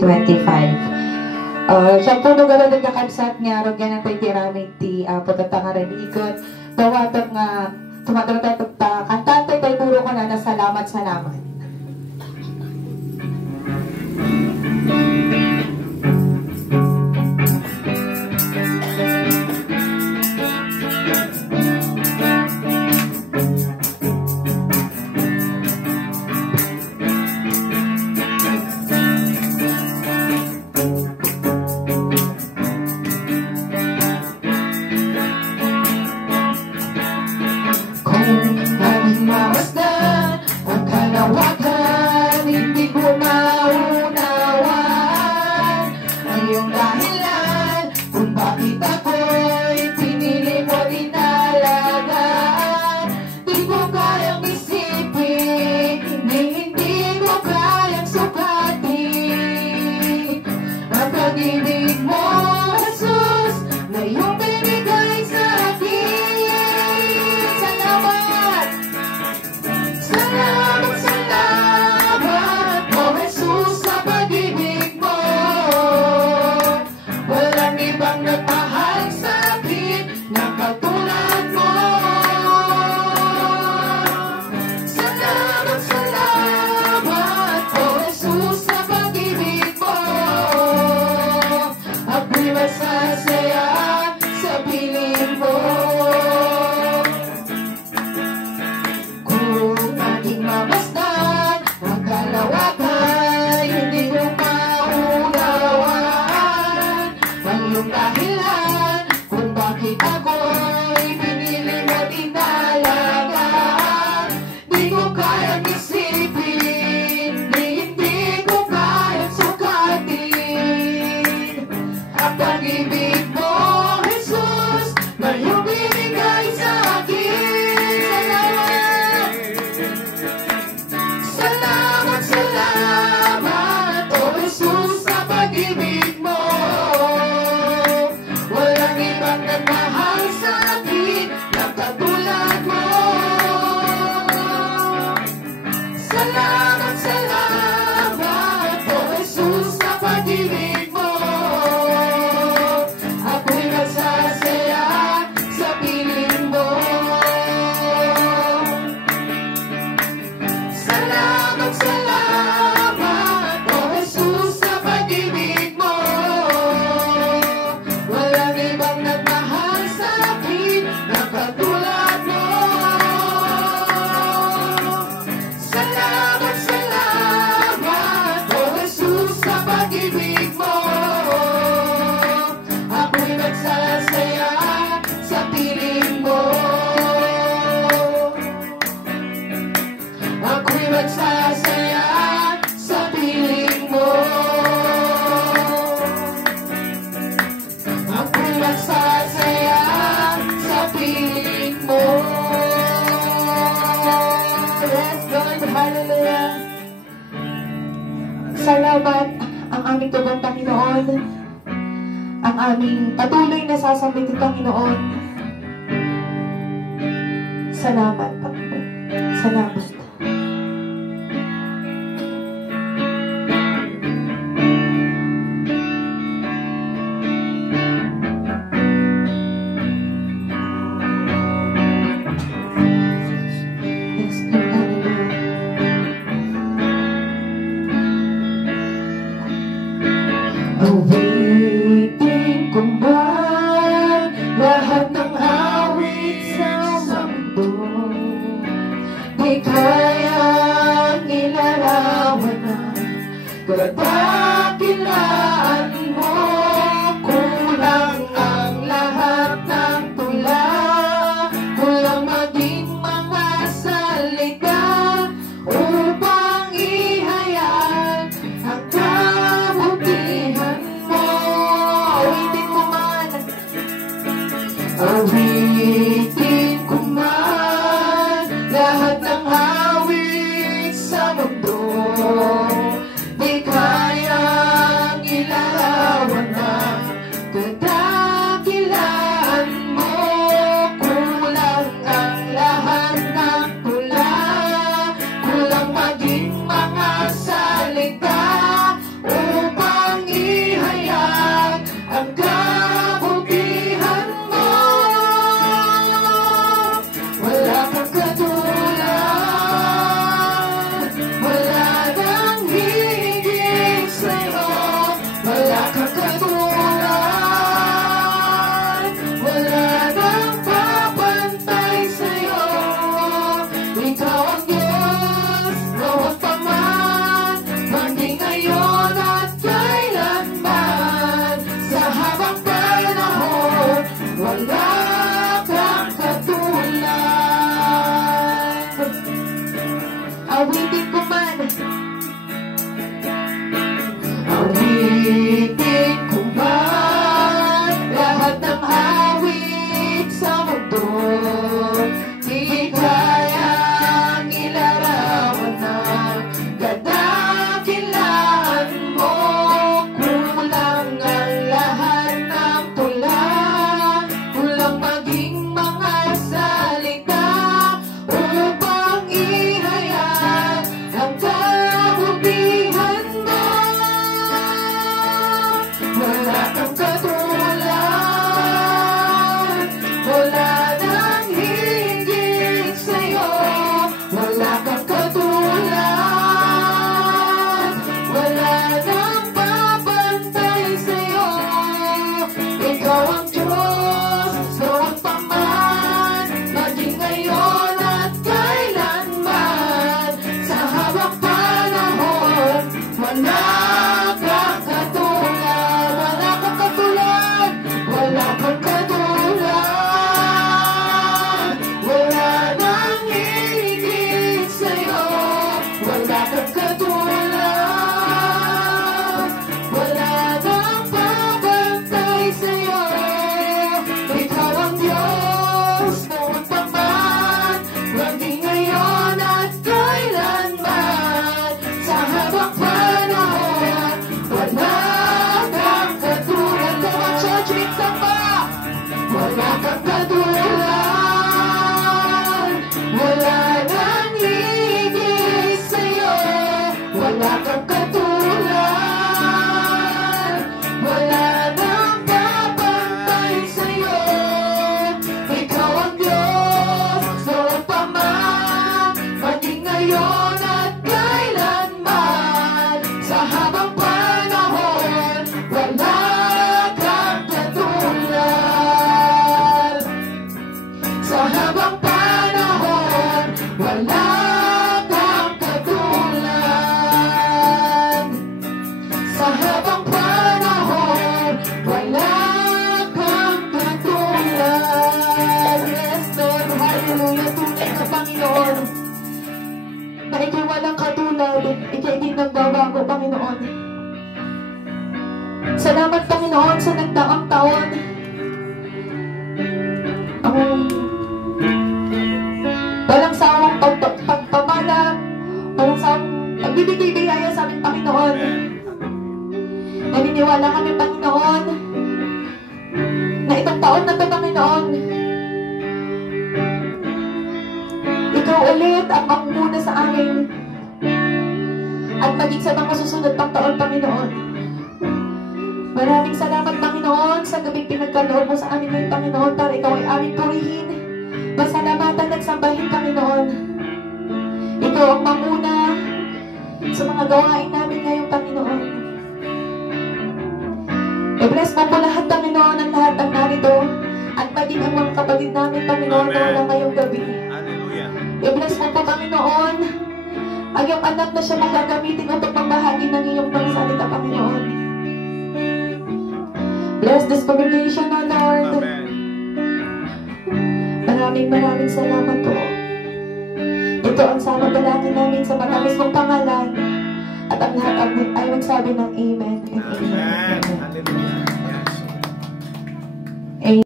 25. Siya po nagawad ang kakabsat nga rogyan ng tiramid ti pagkatangaran ikot tawatak nga tumataratat kantatay tayo puro ko na nasalamat. Salamat ang aming tubang Panginoon, ang aming patuloy na sasambit ng Panginoon. Salamat, Panginoon. Salamat. Awitin ko ba lahat ng awit sa mundo? Di kayang ilarawan ng kadakilaan mo. Kulang ang lahat ng tula, kulang maging mga salita upang ihayag ang kabutihan mo. Awitin mo man, awitin ko man lahat ng awit sa mundo. Di kayang ilarawan habang panahon, wala kang katulad. Yes, Lord, hallelujah, tunay na Panginoon, na ika'y walang katulad, ika'y di nagbabago, Panginoon. Salamat, Panginoon, sa nagdaang taon. Walang sawang pagpapala, walang sawang pagbibigay biyaya sa aming Panginoon. Naniniwala kami, Panginoon, na itong taon na ito, Panginoon, ikaw ulit ang mamuna sa amin at maging sa mga susunod pang taon, Panginoon. Maraming salamat, Panginoon, sa gabing pinagkaloob mo sa amin ngayon, Panginoon, para ikaw ay aming purihin, masalamatan at sambahin, Panginoon. Ikaw ang mamuna sa mga gawain namin ngayon, Panginoon. I-bless mo po lahat, Panginoon, ang lahat ng narito at maging ang mga kapatid namin, Panginoon, na wala ngayong gabi. I-bless mo po, Panginoon, ang iyong anak na siya magagamitin upang pambahagi ng iyong mga salita, Panginoon. Bless this congregation, O Lord. Amen. Maraming salamat po. Ito ang sama dalangin namin sa matamis mong pangalan. At ang lahat ay magsabi ng Amen and Amen. Amen.